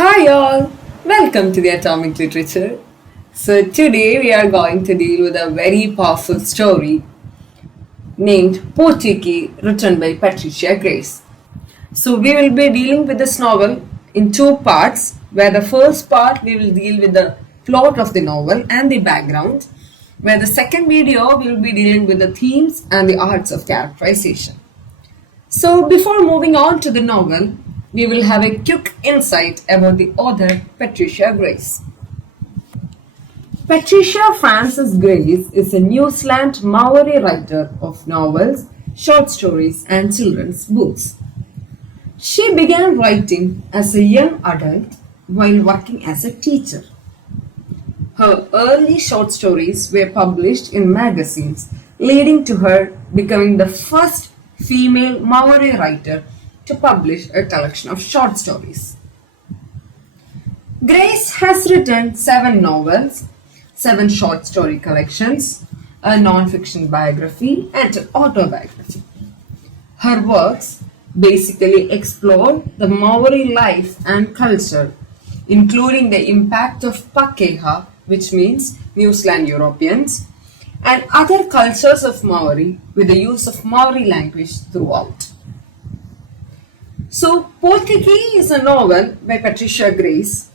Hi all, welcome to the Atomic Literature. So today we are going to deal with a very powerful story named Potiki, written by Patricia Grace. So we will be dealing with this novel in two parts, where the first part we will deal with the plot of the novel and the background, where the second video we will be dealing with the themes and the arts of characterization. So before moving on to the novel, we will have a quick insight about the author Patricia Grace. Patricia Frances Grace is a New Zealand Maori writer of novels, short stories and children's books. She began writing as a young adult while working as a teacher. Her early short stories were published in magazines, leading to her becoming the first female Maori writer to publish a collection of short stories. Grace has written 7 novels, 7 short story collections, a non-fiction biography, and an autobiography. Her works basically explore the Maori life and culture, including the impact of Pakeha, which means New Zealand Europeans, and other cultures of Maori with the use of Maori language throughout. So, Potiki is a novel by Patricia Grace,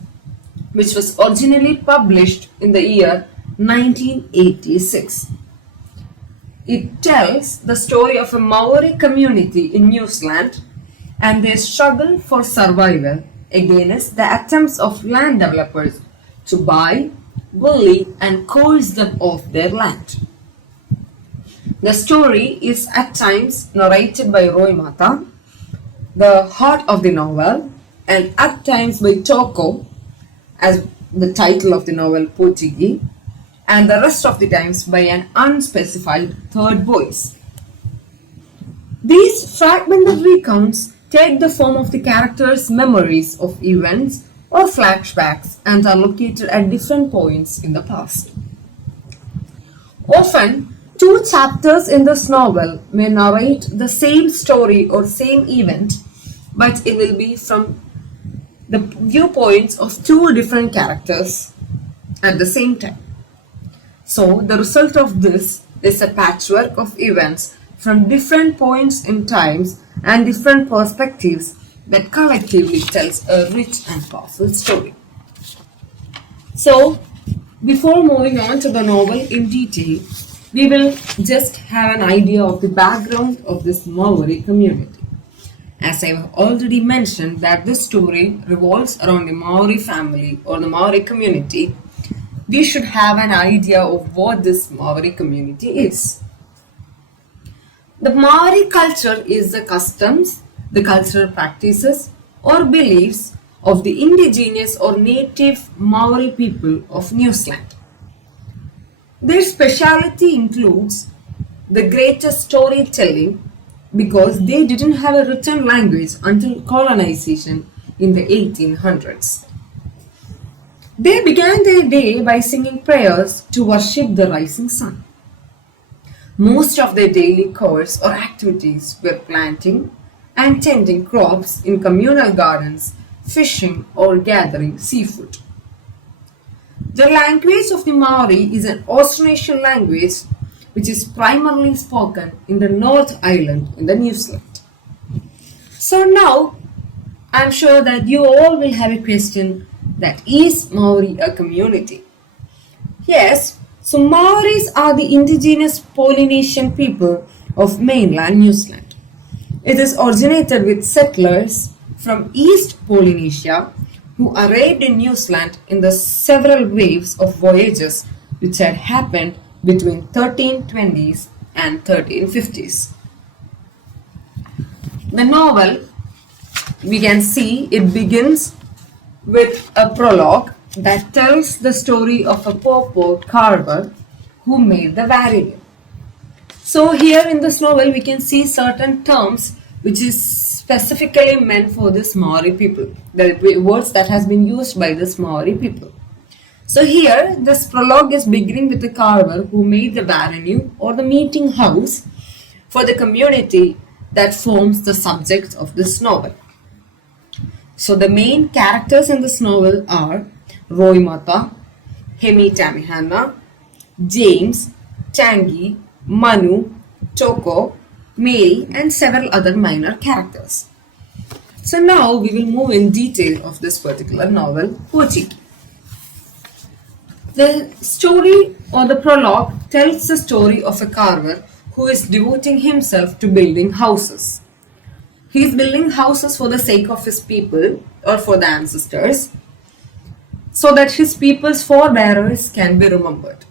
which was originally published in the year 1986. It tells the story of a Maori community in New Zealand and their struggle for survival against the attempts of land developers to buy, bully, and coerce them off their land. The story is at times narrated by Roy Mata, the heart of the novel, and at times by Toko, as the title of the novel Potiki, and the rest of the times by an unspecified third voice. These fragmented recounts take the form of the characters' memories of events or flashbacks and are located at different points in the past. Often, 2 chapters in this novel may narrate the same story or same event, but it will be from the viewpoints of 2 different characters at the same time. So, the result of this is a patchwork of events from different points in times and different perspectives that collectively tells a rich and powerful story. So, before moving on to the novel in detail, we will just have an idea of the background of this Maori community. As I have already mentioned that this story revolves around the Maori family or the Maori community, we should have an idea of what this Maori community is. The Maori culture is the customs, the cultural practices or beliefs of the indigenous or native Maori people of New Zealand. Their speciality includes the greatest storytelling because they didn't have a written language until colonization in the 1800s. They began their day by singing prayers to worship the rising sun. Most of their daily chores or activities were planting and tending crops in communal gardens, fishing or gathering seafood. The language of the Maori is an Austronesian language which is primarily spoken in the North Island in the New Zealand. So now, I'm sure that you all will have a question, that is Maori a community? Yes, so Maoris are the indigenous Polynesian people of mainland New Zealand. It is originated with settlers from East Polynesia who arrived in New Zealand in the several waves of voyages which had happened between 1320s and 1350s. The novel, we can see it begins with a prologue that tells the story of a purple carver who made the varieties. So here in this novel we can see certain terms which is specifically meant for this Maori people, the words that has been used by this Maori people. So here, this prologue is beginning with the carver who made the venue or the meeting house for the community that forms the subject of this novel. So the main characters in this novel are Roy Mata, Hemi Tamihana, James, Tangi, Manu, Toko, Mary, and several other minor characters. So now we will move in detail of this particular novel, Potiki. The story or the prologue tells the story of a carver who is devoting himself to building houses. He is building houses for the sake of his people or for the ancestors, so that his people's forebearers can be remembered.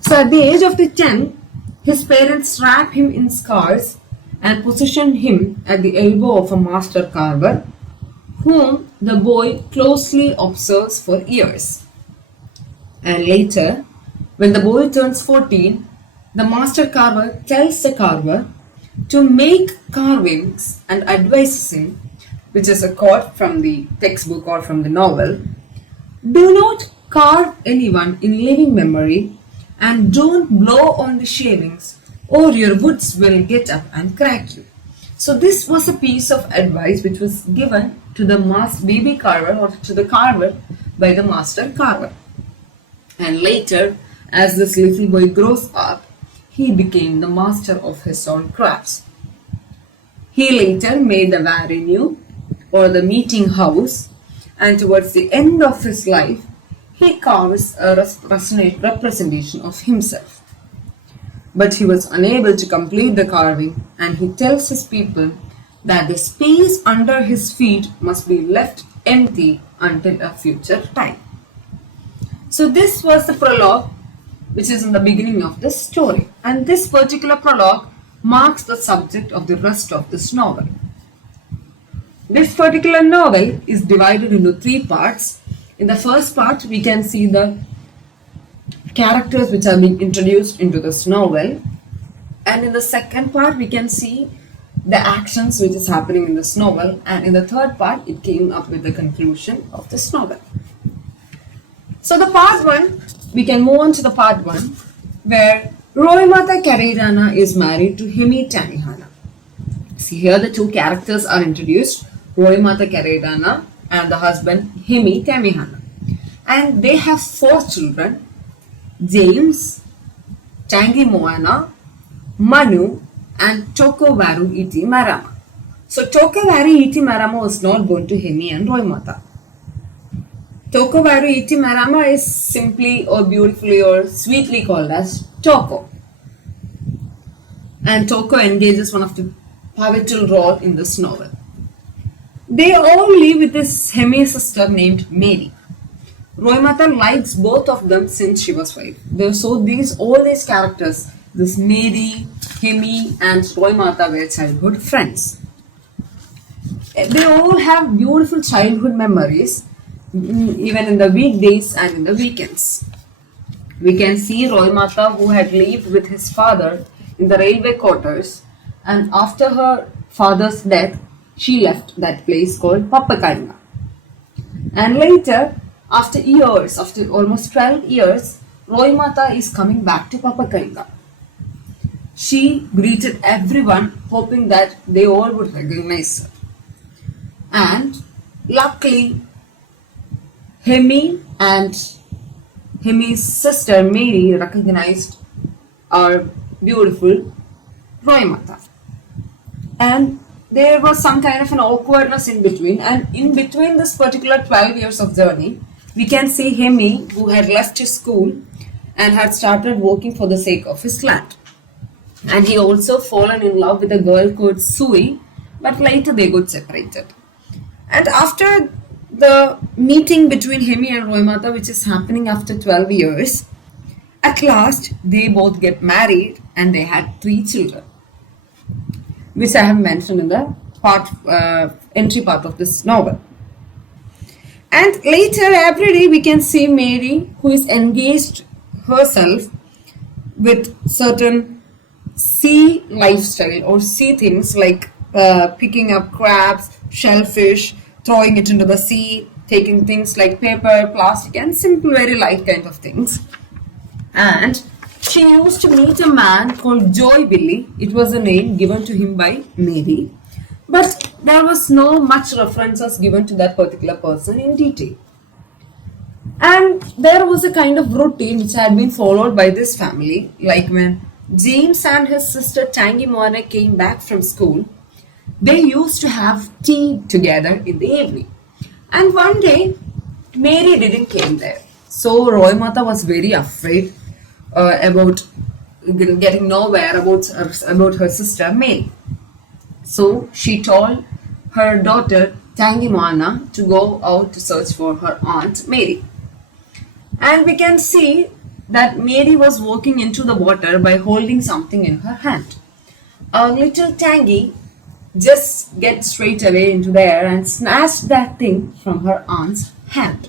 So at the age of 10, his parents wrap him in scars and position him at the elbow of a master carver, whom the boy closely observes for years. And later, when the boy turns 14, the master carver tells the carver to make carvings and advises him, which is a quote from the textbook or from the novel, do not carve anyone in living memory and don't blow on the shavings or your woods will get up and crack you. So this was a piece of advice which was given to the baby carver or to the carver by the master carver. And later, as this little boy grows up, he became the master of his own crafts. He later made the venue or the meeting house, and towards the end of his life, he carves a representation of himself. But he was unable to complete the carving, and he tells his people that the space under his feet must be left empty until a future time. So this was the prologue, which is in the beginning of this story, and this particular prologue marks the subject of the rest of this novel. This particular novel is divided into 3 parts. In the first part, we can see the characters which are being introduced into this novel, and in the second part, we can see the actions which is happening in this novel, and in the third part, it came up with the conclusion of this novel. So the part 1, we can move on to the part 1, where Roimata Kareidana is married to Hemi Tamihana. See, here the 2 characters are introduced, Roimata Kareidana and the husband Hemi Tamihana. And they have 4 children, James, Tangi Moana, Manu, and Toko Varu Iti Marama. So Toko Varu Iti Marama was not born to Hemi and Roimata. Toko Varu Iti Marama is simply or beautifully or sweetly called as Toko. And Toko engages one of the pivotal role in this novel. They all live with this Hemi sister named Mary. Roimata likes both of them since she was 5. So all these characters, this Mary, Hemi, and Roimata were childhood friends. They all have beautiful childhood memories, even in the weekdays and in the weekends. We can see Roimata, who had lived with his father in the railway quarters, and after her father's death, she left that place called Papakainga. And later, after almost 12 years, Roimata is coming back to Papakainga. She greeted everyone, hoping that they all would recognize her. And luckily, Hemi and Hemi's sister Mary recognized our beautiful Roimata. And there was some kind of an awkwardness in between, and in between this particular 12 years of journey, we can see Hemi, who had left his school and had started working for the sake of his land. And he also fallen in love with a girl called Sui, but later they got separated. And after the meeting between Hemi and Roimata, which is happening after 12 years, at last they both get married and they had 3 children, which I have mentioned in the entry part of this novel. And later, every day we can see Mary, who is engaged herself with certain sea lifestyle or sea things like picking up crabs, shellfish, throwing it into the sea, taking things like paper, plastic, and simple, very light kind of things. And she used to meet a man called Joy Billy. It was a name given to him by Mary. But there was no much references given to that particular person in detail. And there was a kind of routine which had been followed by this family, like when James and his sister Tangi Moana came back from school, they used to have tea together in the evening. And one day, Mary didn't came there. So Roy Mata was very afraid about getting nowhere about her sister Mary. So she told her daughter Tangi Moana to go out to search for her aunt Mary. And we can see that Mary was walking into the water by holding something in her hand. Our little Tangi just get straight away into the air and snatched that thing from her aunt's hand.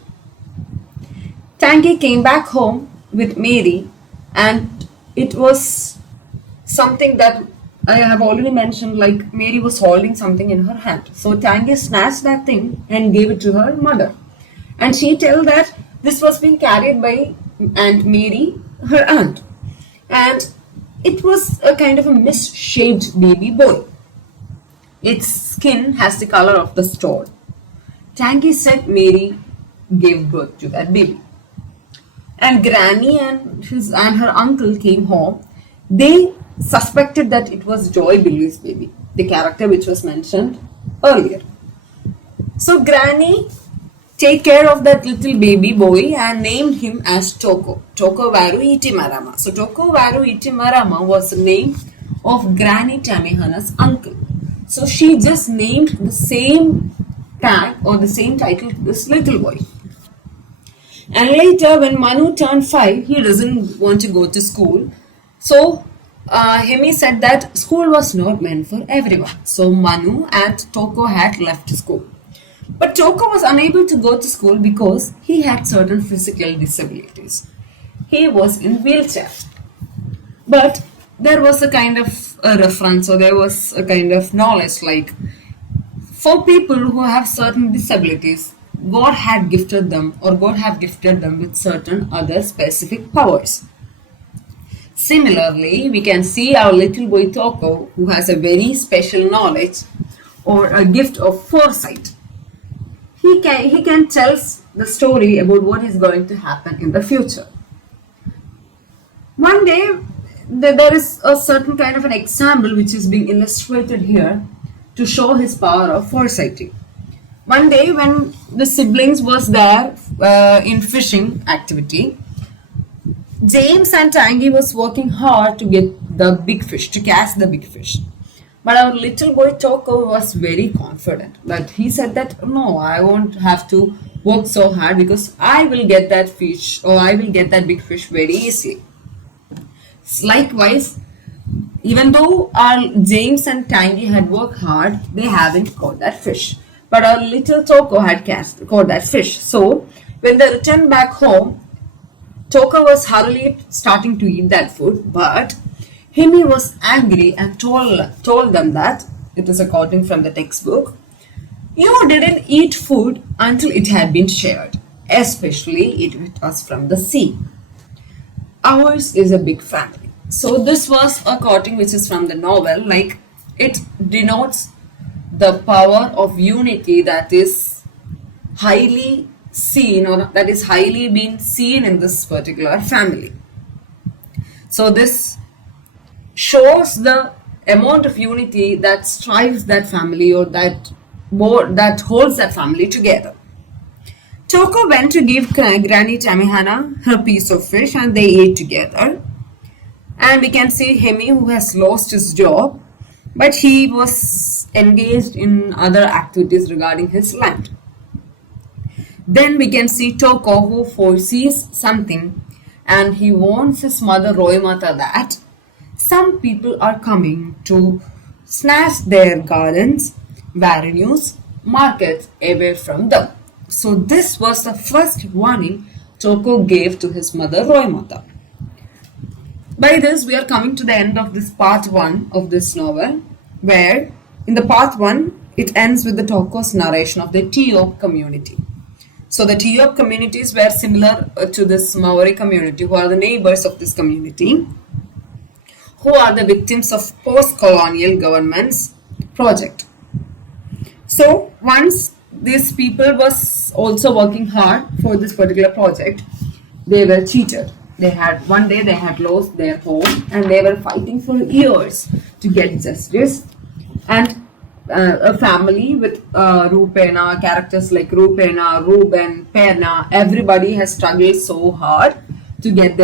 Tangi came back home with Mary, and it was something that I have already mentioned, like Mary was holding something in her hand. So Tangi snatched that thing and gave it to her mother. And she told that this was being carried by Aunt Mary, her aunt. And it was a kind of a misshaped baby boy. Its skin has the color of the stone. Tangi said Mary gave birth to that baby. And Granny and her uncle came home. They suspected that it was Joy Billy's baby, the character which was mentioned earlier. So Granny take care of that little baby boy and named him as Toko. Toko Varu Itimarama. So Toko Varu Itimarama was the name of Granny Tamihana's uncle. So she just named the same tag or the same title to this little boy. And later when Manu turned 5, he doesn't want to go to school. So Hemi said that school was not meant for everyone. So Manu and Toko had left school. But Toko was unable to go to school because he had certain physical disabilities. He was in wheelchair. But there was a kind of a reference, or there was a kind of knowledge, like for people who have certain disabilities, God had gifted them, or God have gifted them with certain other specific powers. Similarly, we can see our little boy Toko, who has a very special knowledge or a gift of foresight. He can tell the story about what is going to happen in the future. One day, there is a certain kind of an example which is being illustrated here to show his power of foresight. One day when the siblings was there in fishing activity, James and Tangi was working hard to get the big fish, to catch the big fish. But our little boy Toko was very confident. But he said that, no, I won't have to work so hard because I will get that fish, or I will get that big fish very easily. Likewise, even though our James and Tangi had worked hard, they haven't caught that fish. But our little Toko had caught that fish. So when they returned back home, Toko was hurriedly starting to eat that food, but Himi was angry and told them that, it is according from the textbook, you didn't eat food until it had been shared, especially if it was from the sea. Ours is a big family. So this was a quoting which is from the novel, like it denotes the power of unity that is highly seen, or that is highly being seen in this particular family. So this shows the amount of unity that strives that family, or that holds that family together. Toko went to give Granny Tamihana her piece of fish, and they ate together. And we can see Hemi, who has lost his job, but he was engaged in other activities regarding his land. Then we can see Toko, who foresees something, and he warns his mother Roimata that some people are coming to snatch their gardens, avenues, markets away from them. So this was the first warning Toko gave to his mother Roimata. By this, we are coming to the end of this part 1 of this novel, where in the part 1, it ends with the Toko's narration of the Tiop community. So the Tiop communities were similar to this Maori community, who are the neighbors of this community, who are the victims of post-colonial government's project. So once these people was also working hard for this particular project, they were cheated. One day they had lost their home and they were fighting for years to get justice. And a family with Rupena, characters like Rupena, Ruben, Perna, everybody has struggled so hard to get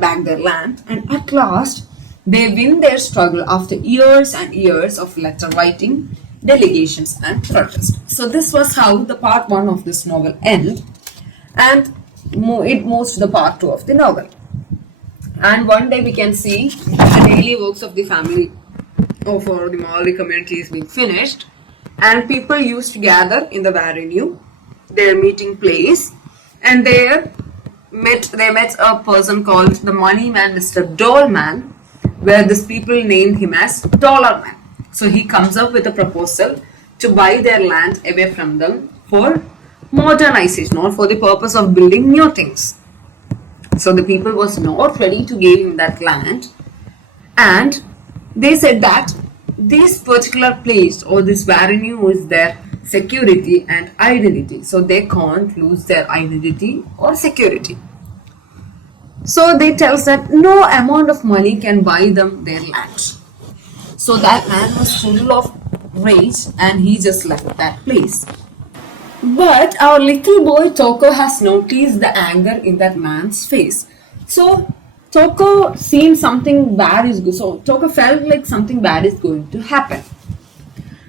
back their land, and at last they win their struggle after years and years of letter writing, delegations, and protest. So this was how the part 1 of this novel ends, and it moves to the part 2 of the novel. And one day we can see the daily works of the family of the Maori community is being finished, and people used to gather in the Varenu, their meeting place, and they met a person called the Money Man, Mr. Dollman, where these people named him as Dollar Man. So he comes up with a proposal to buy their land away from them for modernization or for the purpose of building new things. So the people was not ready to give him that land, and they said that this particular place or this Varenu is their security and identity, so they can't lose their identity or security. So they tell us that no amount of money can buy them their land. So that man was full of rage and he just left that place. But our little boy Toko has noticed the anger in that man's face. So Toko seen something bad is good. So Toko felt like something bad is going to happen.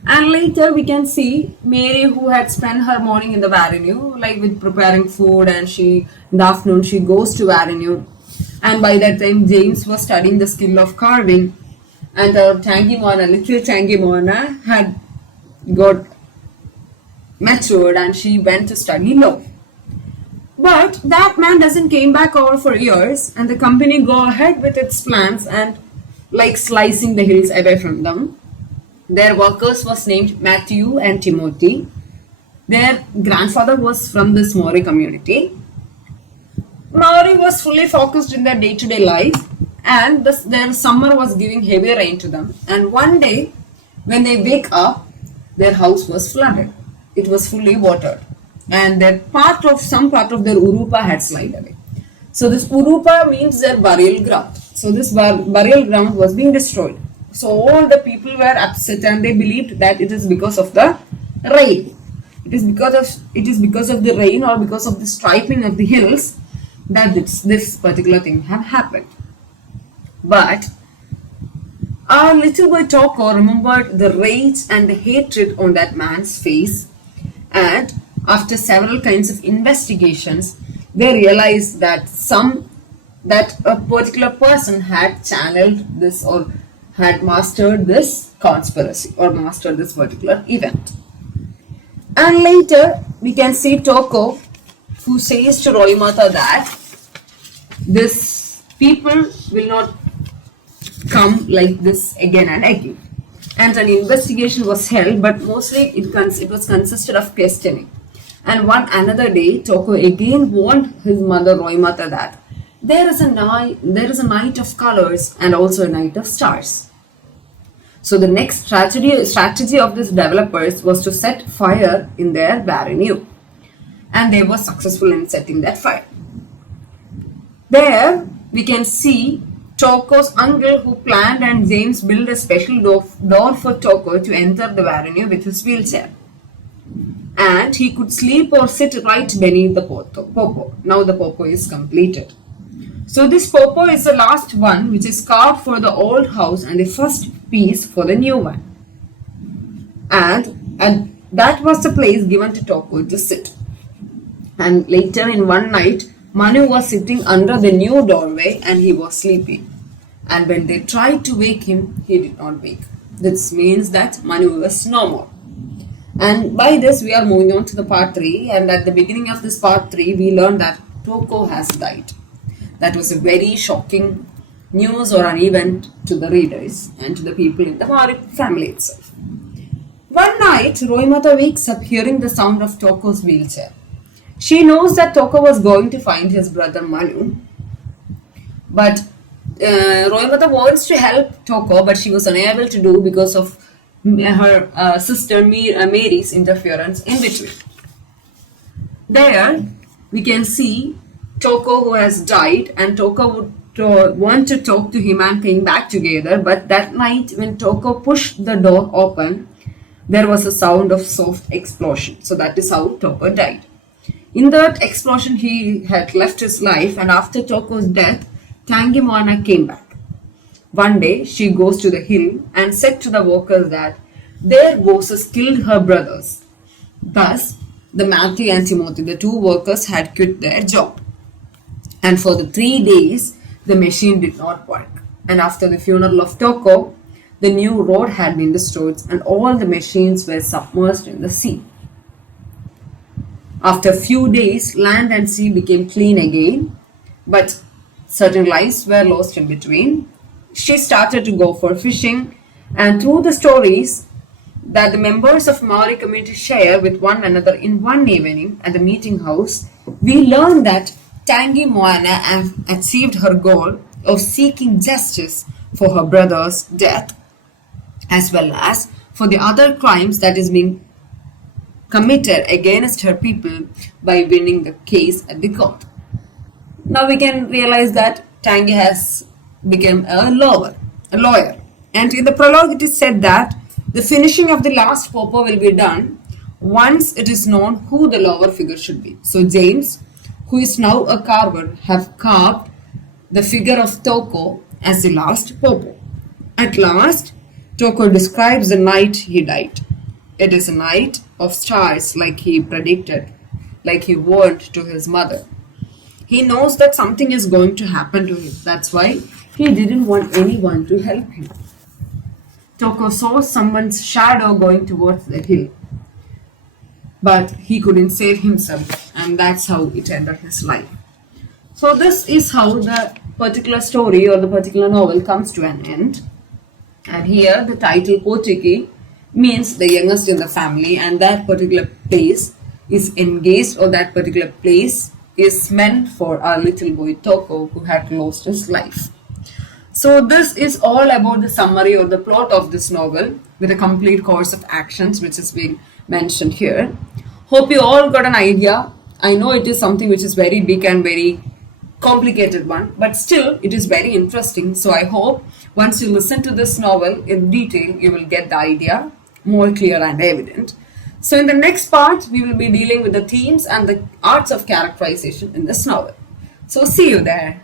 And later we can see Mary, who had spent her morning in the Varenu, like with preparing food, and in the afternoon she goes to Varenu. And by that time James was studying the skill of carving, and our little Tangi Mona had got matured and she went to study law. But that man doesn't came back over for years, and the company go ahead with its plans and like slicing the hills away from them. Their workers was named Matthew and Timothy. Their grandfather was from this Maori community. Maori was fully focused in their day-to-day life, and their summer was giving heavy rain to them. And one day, when they wake up, their house was flooded. It was fully watered, and some part of their urupa had slid away. So this urupa means their burial ground. So this burial ground was being destroyed. So all the people were upset, and they believed that it is because of the rain. It is because of the rain or because of the striping of the hills that this particular thing have happened. But our little boy Toko remembered the rage and the hatred on that man's face, and after several kinds of investigations, they realized that a particular person had channeled this or had mastered this conspiracy or mastered this particular event. And later we can see Toko, who says to Roimata that this people will not come like this again and again. And an investigation was held, but mostly it was consisted of questioning. And one another day, Toko again warned his mother Roimata that there is a night of colors and also a night of stars. So the next strategy of these developers was to set fire in their Varenu, and they were successful in setting that fire. There we can see Toko's uncle who planned and James built a special door for Toko to enter the Varenu with his wheelchair. And he could sleep or sit right beneath the popo. Now the popo is completed. So this popo is the last one which is carved for the old house and the first piece for the new one. And that was the place given to Toko to sit. And later in one night, Manu was sitting under the new doorway and he was sleeping. And when they tried to wake him, he did not wake. This means that Manu was no more. And by this we are moving on to the part 3, and at the beginning of this part 3 we learned that Toko has died. That was a very shocking news or an event to the readers and to the people in the Maori family itself. One night, Roimata wakes up hearing the sound of Toko's wheelchair. She knows that Toko was going to find his brother Manu, but Roimata wants to help Toko, but she was unable to do because of her sister Mary's interference in between. There we can see Toko who has died, and Toko would want to talk to him and came back together, but that night when Toko pushed the door open, there was a sound of soft explosion. So that is how Toko died. In that explosion, he had left his life, and after Toko's death, Tangi Moana came back. One day, she goes to the hill and said to the workers that their bosses killed her brothers. Thus, the Matthew and Timothy, the two workers, had quit their job. And for the 3 days, the machine did not work. And after the funeral of Toko, the new road had been destroyed and all the machines were submerged in the sea. After a few days, land and sea became clean again, but certain lives were lost in between. She started to go for fishing, and through the stories that the members of Maori community share with one another in one evening at the meeting house, we learn that Tangi Moana achieved her goal of seeking justice for her brother's death, as well as for the other crimes that is being committed against her people by winning the case at the court. Now we can realize that Tangi has become a lawyer. And in the prologue it is said that the finishing of the last popo will be done once it is known who the lower figure should be. So James, who is now a carver, have carved the figure of Toko as the last popo. At last, Toko describes the night he died. It is a night of stars like he predicted, like he warned to his mother. He knows that something is going to happen to him. That's why he didn't want anyone to help him. Toko saw someone's shadow going towards the hill, but he couldn't save himself, and that's how it ended his life. So this is how the particular story or the particular novel comes to an end. And here the title Potiki means the youngest in the family, and that particular place is engaged, or that particular place is meant for our little boy Toko who had lost his life. So this is all about the summary or the plot of this novel with a complete course of actions which is being mentioned here. Hope you all got an idea. I know it is something which is very big and very complicated one, but still it is very interesting. So I hope once you listen to this novel in detail, you will get the idea more clear and evident. So in the next part, we will be dealing with the themes and the arts of characterization in this novel. So see you there.